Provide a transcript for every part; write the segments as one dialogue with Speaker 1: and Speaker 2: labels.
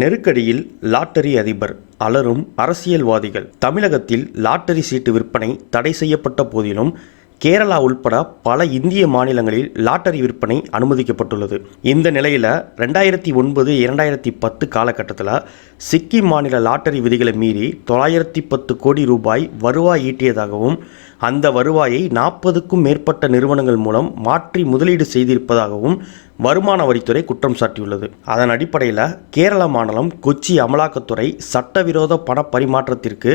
Speaker 1: நெருக்கடியில் லாட்டரி அதிபர் அலரும் அரசியல்வாதிகள். தமிழகத்தில் லாட்டரி சீட்டு விற்பனை தடை செய்யப்பட்ட போதிலும் கேரளா உள்பட பல இந்திய மாநிலங்களில் லாட்டரி விற்பனை அனுமதிக்கப்பட்டுள்ளது. இந்த நிலையில் ரெண்டாயிரத்தி ஒன்பது இரண்டாயிரத்தி பத்து காலகட்டத்தில் சிக்கிம் மாநில லாட்டரி விதிகளை மீறி தொள்ளாயிரத்தி பத்து கோடி ரூபாய் வருவாய் ஈட்டியதாகவும் அந்த வருவாயை நாற்பதுக்கும் மேற்பட்ட நிறுவனங்கள் மூலம் மாற்றி முதலீடு செய்திருப்பதாகவும் வருமான வரித்துறை குற்றம் சாட்டியுள்ளது. அதன் அடிப்படையில் கேரள மாநிலம் கொச்சி அமலாக்கத்துறை சட்டவிரோத பண பரிமாற்றத்திற்கு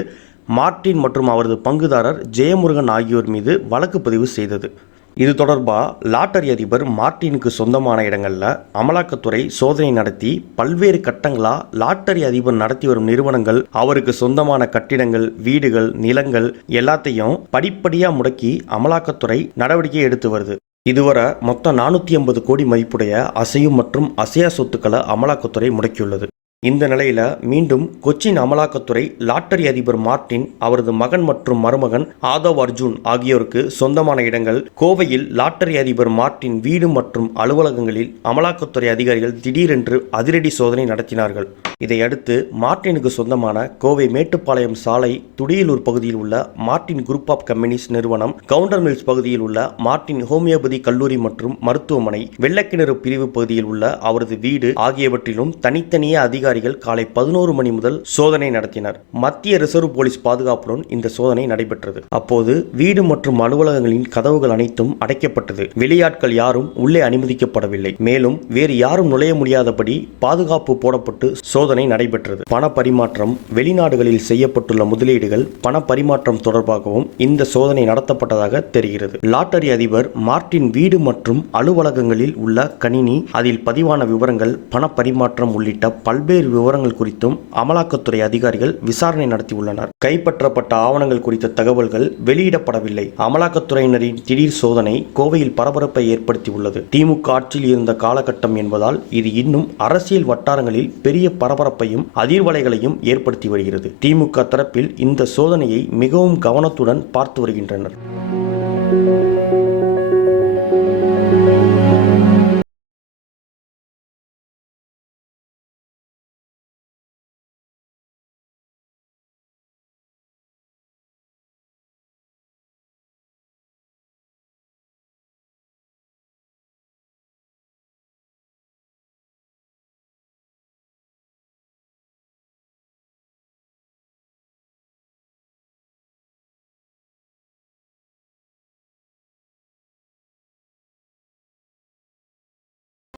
Speaker 1: மார்ட்டின் மற்றும் அவரது பங்குதாரர் ஜெயமுருகன் ஆகியோர் மீது வழக்கு பதிவு செய்தது. இது தொடர்பாக லாட்டரி அதிபர் மார்டினுக்கு சொந்தமான இடங்களில் அமலாக்கத்துறை சோதனை நடத்தி பல்வேறு கட்டங்களாக லாட்டரி அதிபர் நடத்தி வரும் நிறுவனங்கள் அவருக்கு சொந்தமான கட்டிடங்கள் வீடுகள் நிலங்கள் எல்லாத்தையும் படிப்படியாக முடக்கி அமலாக்கத்துறை நடவடிக்கை எடுத்து வருது. இதுவரை மொத்தம் நானூற்றி ஐம்பது கோடி மதிப்புடைய அசையும் மற்றும் அசையா சொத்துக்களை அமலாக்கத்துறை முடக்கியுள்ளது. இந்த நிலையில மீண்டும் கொச்சின் அமலாக்கத்துறை லாட்டரி அதிபர் மார்ட்டின் அவரது மகன் மற்றும் மருமகன் ஆதவ் அர்ஜுன் ஆகியோருக்கு சொந்தமான இடங்கள். கோவையில் லாட்டரி அதிபர் மார்ட்டின் வீடு மற்றும் அலுவலகங்களில் அமலாக்கத்துறை அதிகாரிகள் திடீரென்று அதிரடி சோதனை நடத்தினார்கள். இதையடுத்து மார்ட்டினுக்கு சொந்தமான கோவை மேட்டுப்பாளையம் சாலை துடியலூர் பகுதியில் உள்ள மார்ட்டின் குரூப் ஆஃப் கம்பெனிஸ் நிறுவனம் கவுண்டர் மில்ஸ் பகுதியில் உள்ள மார்ட்டின் ஹோமியோபதி கல்லூரி மற்றும் மருத்துவமனை வெள்ளக்கிணறு பிரிவு பகுதியில் உள்ள அவரது வீடு ஆகியவற்றிலும் தனித்தனியே அதிகாரிகள் காலை பதினோரு மணி முதல் சோதனை நடத்தினர். மத்திய ரிசர்வ் போலீஸ் பாதுகாப்புடன் இந்த சோதனை நடைபெற்றது. அப்போது வீடு மற்றும் அலுவலகங்களின் கதவுகள் அனைத்தும் அடைக்கப்பட்டது. வெளியாட்கள் யாரும் உள்ளே அனுமதிக்கப்படவில்லை. மேலும் வேறு யாரும் நுழைய முடியாதபடி பாதுகாப்பு போடப்பட்டு சோதனை நடைபெற்றது. பண பரிமாற்றம் வெளிநாடுகளில் செய்யப்பட்டுள்ள முதலீடுகள் பண பரிமாற்றம் தொடர்பாகவும் இந்த சோதனை நடத்தப்பட்டதாக தெரிகிறது. லாட்டரி அதிபர் மார்ட்டின் வீடு மற்றும் அலுவலகங்களில் உள்ள கணினி அதில் பதிவான விவரங்கள் பண பரிமாற்றம் உள்ளிட்ட பல்வேறு பல்வேறு விவரங்கள் குறித்தும் அமலாக்கத்துறை அதிகாரிகள் விசாரணை நடத்தியுள்ளனர். கைப்பற்றப்பட்ட ஆவணங்கள் குறித்த தகவல்கள் வெளியிடப்படவில்லை. அமலாக்கத்துறையினரின் திடீர் சோதனை கோவையில் பரபரப்பை ஏற்படுத்தியுள்ளது. திமுக ஆட்சியில் இருந்த காலகட்டம் என்பதால் இது இன்னும் அரசியல் வட்டாரங்களில் பெரிய பரபரப்பையும் அதிர்வலைகளையும் ஏற்படுத்தி வருகிறது. திமுக தரப்பில் இந்த சோதனையை மிகவும் கவனத்துடன் பார்த்து வருகின்றனர்.